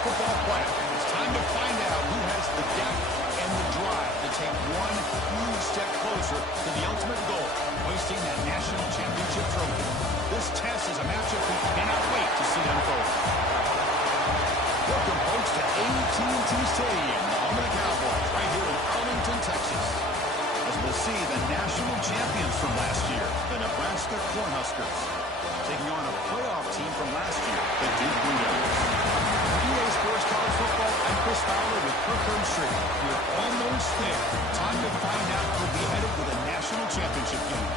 college football playoff. And it's time to find out who has the depth and the drive to take one huge step closer to the ultimate goal, hoisting that national championship trophy. This test is a matchup we cannot wait to see unfold. Welcome, folks, to AT&T Stadium, home of the Cowboys, right here in Arlington, Texas. As we'll see the national champions from last year, the Nebraska Cornhuskers, taking on a playoff team from last year, the Duke Blue Devils. EA Sports College Football, I'm Chris Fowler with Kirk Herbstreit. We're almost there. Time to find out who'll be headed to the national championship game.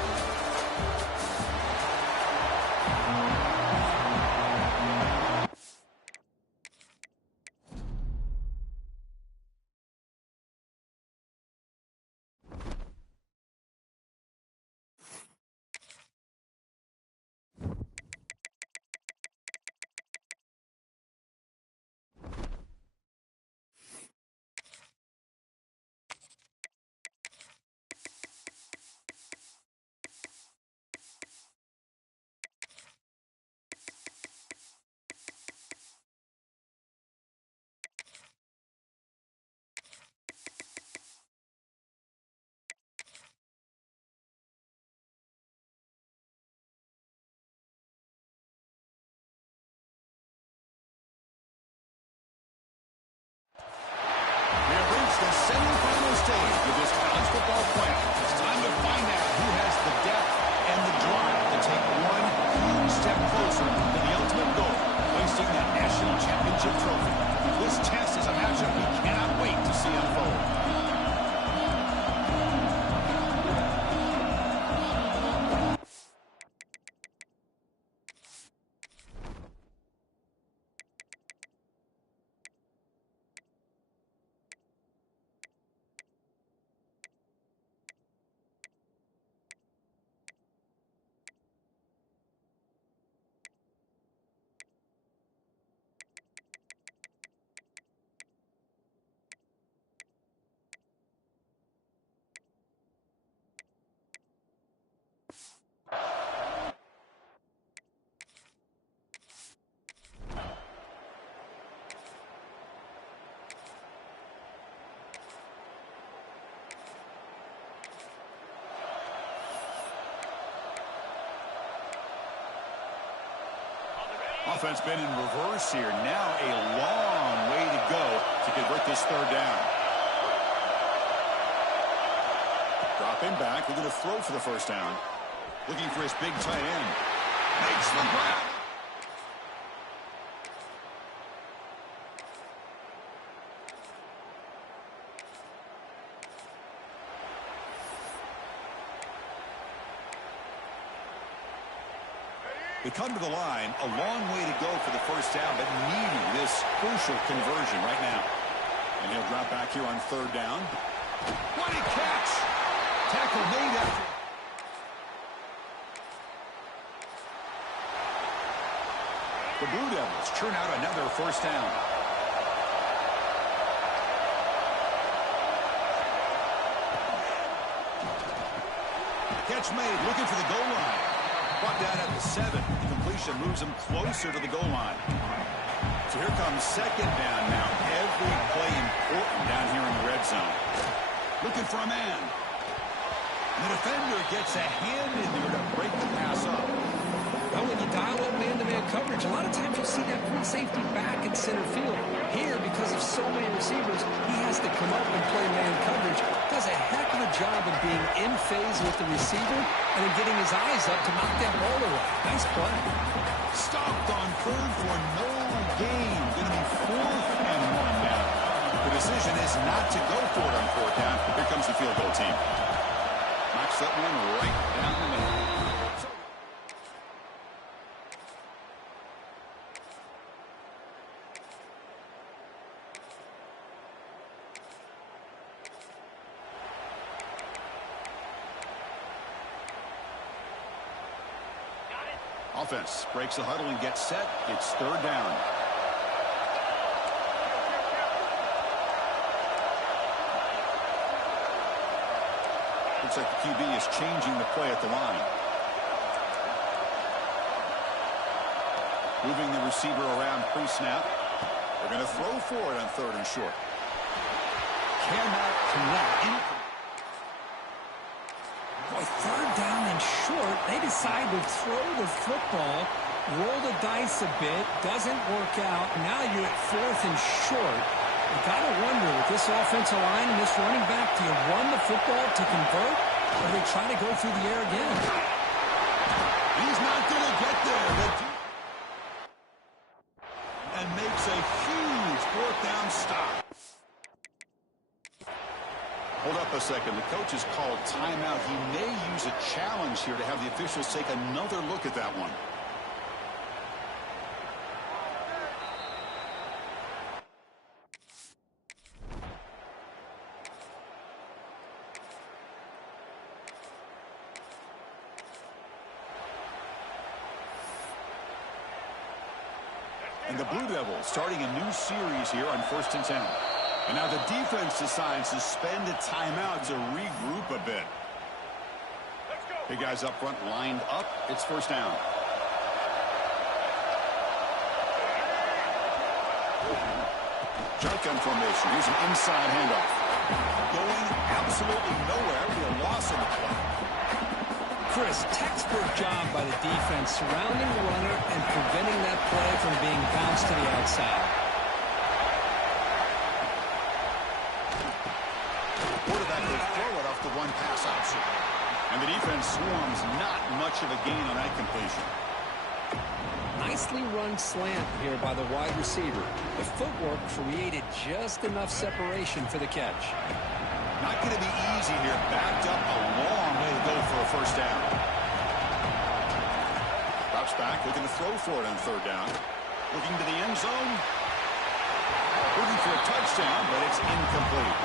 The semifinal stage of this college football playoff. It's time to find out who has the depth and the drive to take one huge step closer to the ultimate goal, hoisting that national championship trophy. This test is a matchup we cannot wait to see unfold. Offense been in reverse here. Now a long way to go to convert this third down. Dropping back. We're going to throw for the first down. Looking for his big tight end. Makes the grab. They come to the line, a long way to go for the first down, but needing this crucial conversion right now. And he'll drop back here on third down. What a catch! Tackle made after. The Blue Devils churn out another first down. Catch made, looking for the goal line. Brought down at the 7. The completion moves him closer to the goal line. So here comes second down now. Every play important down here in the red zone. Looking for a man. The defender gets a hand in there to break the pass up. Well, when you dial up man-to-man coverage, a lot of times you'll see that free safety back in center field. Here, because of so many receivers, he has to come up and play man coverage. Does a heck of a job of being in phase with the receiver and then getting his eyes up to knock that ball away. Nice play. Stopped on third for no gain. Going to be 4th and 1 now. The decision is not to go for it on fourth down. Here comes the field goal team. Knocks that one right down the middle. Offense breaks the huddle and gets set. It's third down. Looks like the QB is changing the play at the line. Moving the receiver around pre-snap. They're going to throw for it on 3rd and short. Cannot connect. Boy, 3rd down and short. They decide to throw the football, roll the dice a bit, doesn't work out. Now you're at 4th and short. You got to wonder, with this offensive line and this running back, do you run the football to convert, or do they try to go through the air again? He's not going to get there. And makes a huge 4th down stop. Hold up a second. The coach has called timeout. He may use a challenge here to have the officials take another look at that one. And the Blue Devils starting a new series here on 1st and 10. And now the defense decides to spend a timeout to regroup a bit. Big guys up front lined up. It's 1st down. Shotgun formation. Here's an inside handoff. Going absolutely nowhere with a loss of the play. Chris, textbook job by the defense surrounding the runner and preventing that play from being bounced to the outside. Quarterback will throw it off the run-pass option. And the defense swarms not much of a gain on that completion. Nicely run slant here by the wide receiver. The footwork created just enough separation for the catch. Not going to be easy here. Backed up a long way to go for a 1st down. Drops back, looking to throw for it on 3rd down. Looking to the end zone. Looking for a touchdown, but it's incomplete.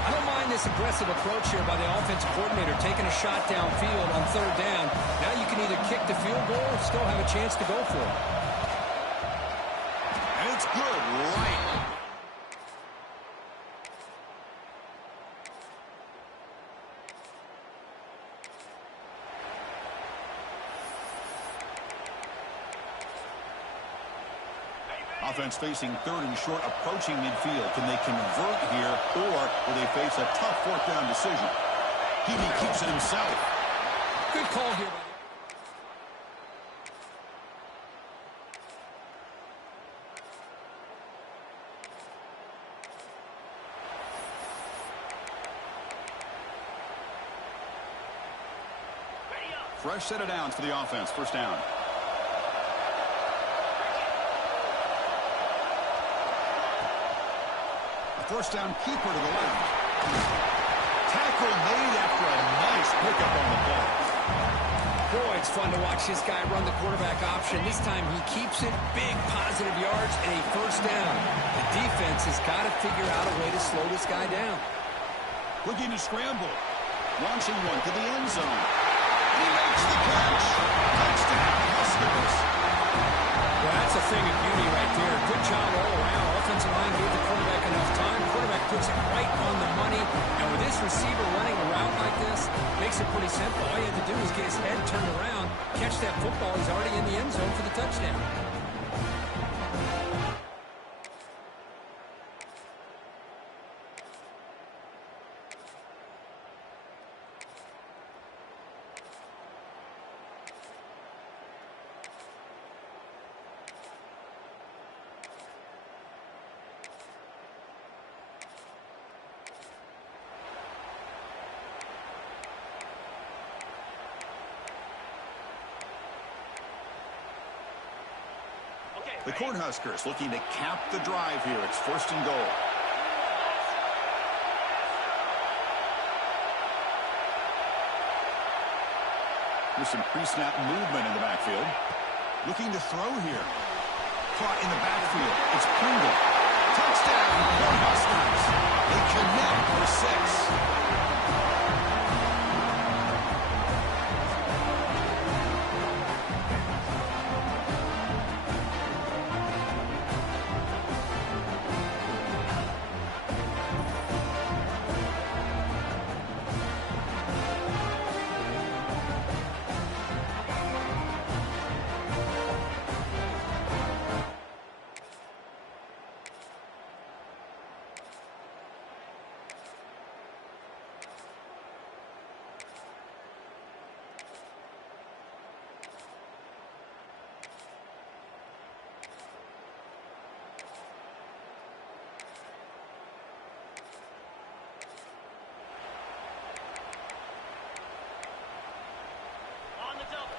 I don't mind this aggressive approach here by the offensive coordinator, taking a shot downfield on 3rd down. Now you can either kick the field goal or still have a chance to go for it. And it's good, right. Offense facing 3rd and short, approaching midfield. Can they convert here, or will they face a tough 4th down decision? Heaney keeps it himself. Good call here, buddy. Fresh set of downs for the offense. 1st down. First down keeper to the left. Tackle made after a nice pickup on the ball. Boy, it's fun to watch this guy run the quarterback option. This time he keeps it. Big positive yards and a 1st down. The defense has got to figure out a way to slow this guy down. Looking to scramble. Launching one to the end zone. And he makes the catch. Touchdown, Huskers. Well, that's a thing of beauty right there. Good job all around. Offensive line gave the quarterback enough time. Quarterback puts it right on the money. And with this receiver running a route like this, makes it pretty simple. All you have to do is get his head turned around, catch that football. He's already in the end zone for the touchdown. The Cornhuskers looking to cap the drive here. It's 1st and goal. There's some pre-snap movement in the backfield. Looking to throw here. Caught in the backfield. It's Pringle. Touchdown, Cornhuskers. They connect for 6.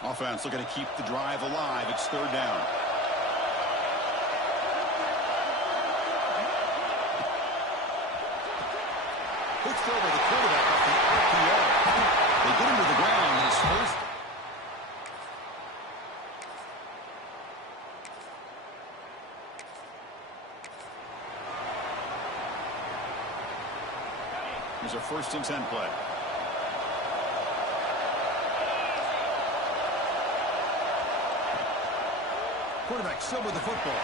Offense looking to keep the drive alive. It's third down. Quick throw by the quarterback off the RPO. They get him to the ground in his first. Here's a 1st and 10 play. Quarterback still with the football.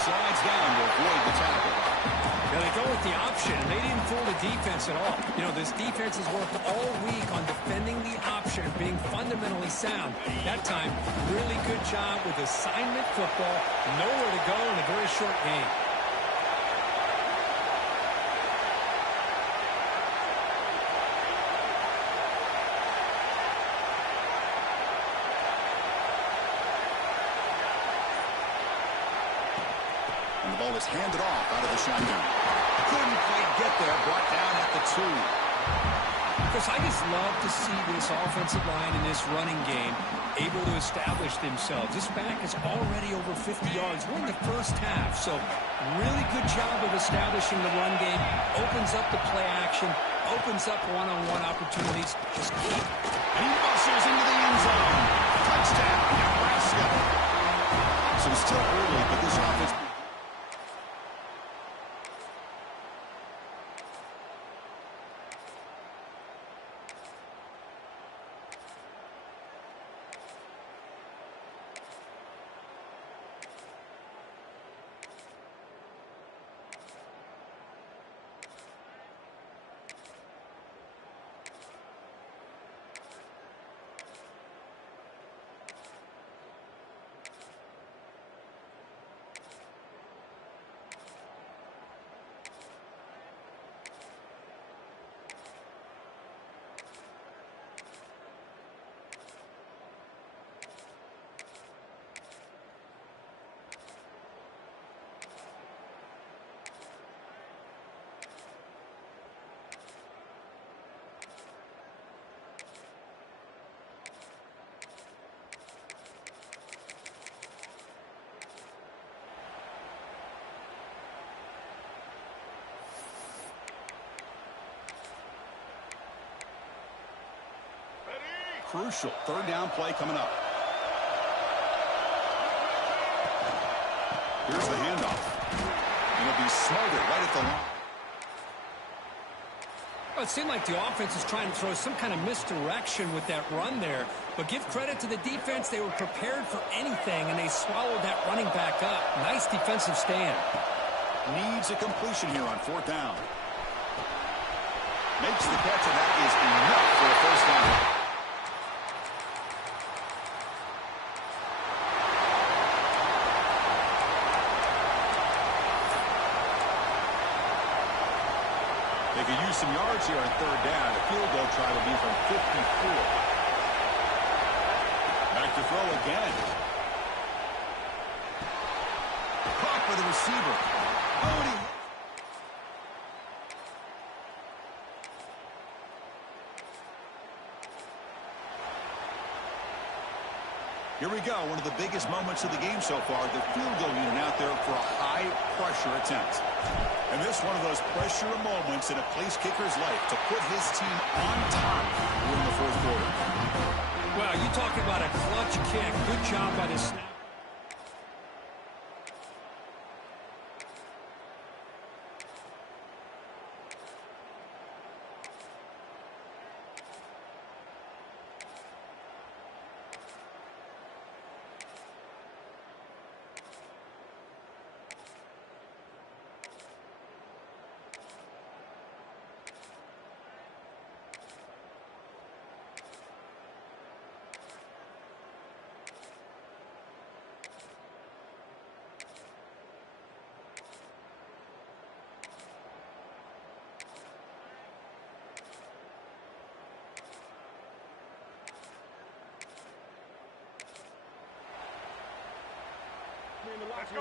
Slides down to avoid the tackle. Yeah, they go with the option, and they didn't fool the defense at all. You know, this defense has worked all week on defending the option, being fundamentally sound. That time, really good job with assignment football. Nowhere to go in a very short game. And the ball is handed off out of the shotgun. Couldn't quite get there. Brought down at the 2. Chris, I just love to see this offensive line in this running game able to establish themselves. This back is already over 50 yards. We're in the first half, so really good job of establishing the run game. Opens up the play action, opens up one-on-one opportunities. Just keep. And he bustles into the end zone. Touchdown, Nebraska. So it's still early, but this offense... Crucial 3rd down play coming up. Here's the handoff. And it'll be smothered right at the line. Well, it seemed like the offense is trying to throw some kind of misdirection with that run there. But give credit to the defense. They were prepared for anything, and they swallowed that running back up. Nice defensive stand. Needs a completion here on 4th down. Makes the catch, and that is enough for a 1st down. They could use some yards here on 3rd down. A field goal try will be from 54. Back to throw again. Caught by the receiver. Oh, and he... Here we go, one of the biggest moments of the game so far. The field goal unit out there for a high-pressure attempt. And this one of those pressure moments in a place kicker's life to put his team on top in the 4th quarter. Well, you talking about a clutch kick. Good job by the snap.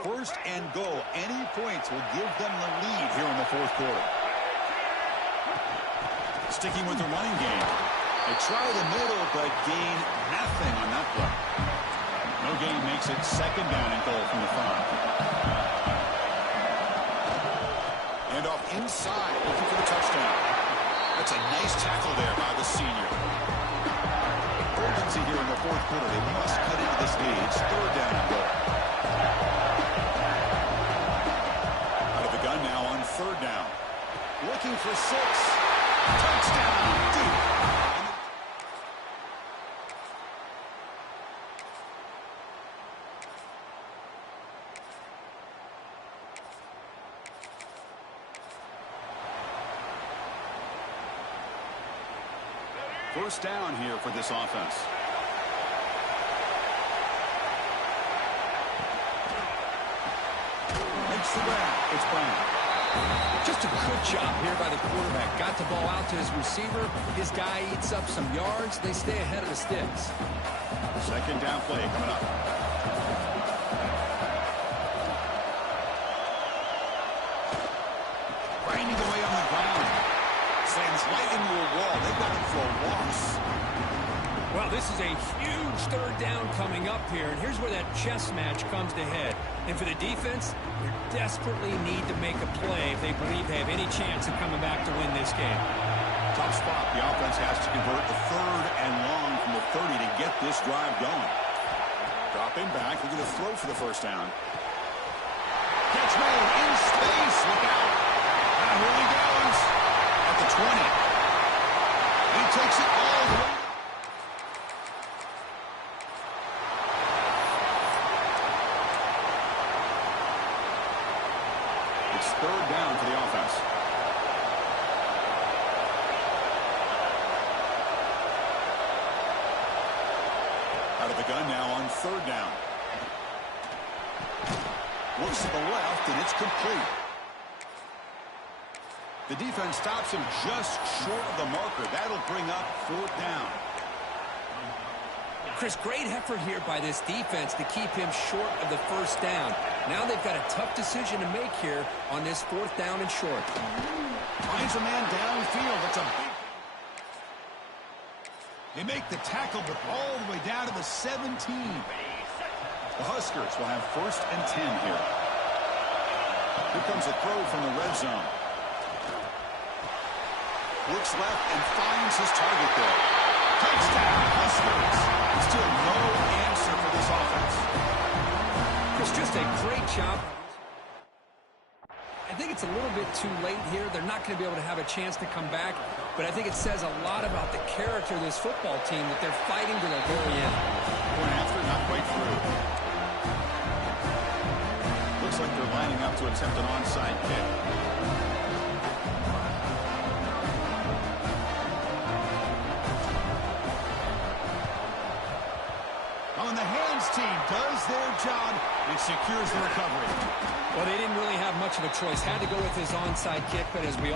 First and goal. Any points will give them the lead here in the 4th quarter. Sticking with the running game. They try the middle, but gain nothing on that play. No gain makes it second down and goal from the 5. And off inside, looking for the touchdown. That's a nice tackle there by the senior. Urgency here in the fourth quarter. They must cut into this lead. It's third down and goal. Out of the gun now on third down. Looking for 6. Touchdown, Duke. First down here for this offense. Makes the grab. It's Brown. Just a good job here by the quarterback. Got the ball out to his receiver. His guy eats up some yards. They stay ahead of the sticks. Second down play coming up. Grinding away on the ground. Sends right into a wall. They've got him for a loss. Well, this is a huge third down coming up here, and here's where that chess match comes to head. And for the defense, they desperately need to make a play if they believe they have any chance of coming back to win this game. Tough spot. The offense has to convert the third and long from the 30 to get this drive going. Dropping back. They're going to throw for the first down. Catch made in space. Look out. Now here he goes. At the 20. He takes it all the way. It's third down for the offense. Out of the gun now on third down. Looks to the left, and it's complete. The defense stops him just short of the marker. That'll bring up fourth down. Chris, great effort here by this defense to keep him short of the first down. Now they've got a tough decision to make here on this fourth down and short. Finds a man downfield. That's a big... They make the tackle, but all the way down to the 17. The Huskers will have first and 10 here. Here comes a throw from the red zone. Looks left and finds his target there. Touchdown, Huskers. Still no answer for this offense. It's just a great job. I think it's a little bit too late here. They're not going to be able to have a chance to come back, but I think it says a lot about the character of this football team that they're fighting to the very end. Point after, not quite through. Looks like they're lining up to attempt an onside kick. And the hands team does their job. It secures the recovery. Well, they didn't really have much of a choice. Had to go with his onside kick, but as we all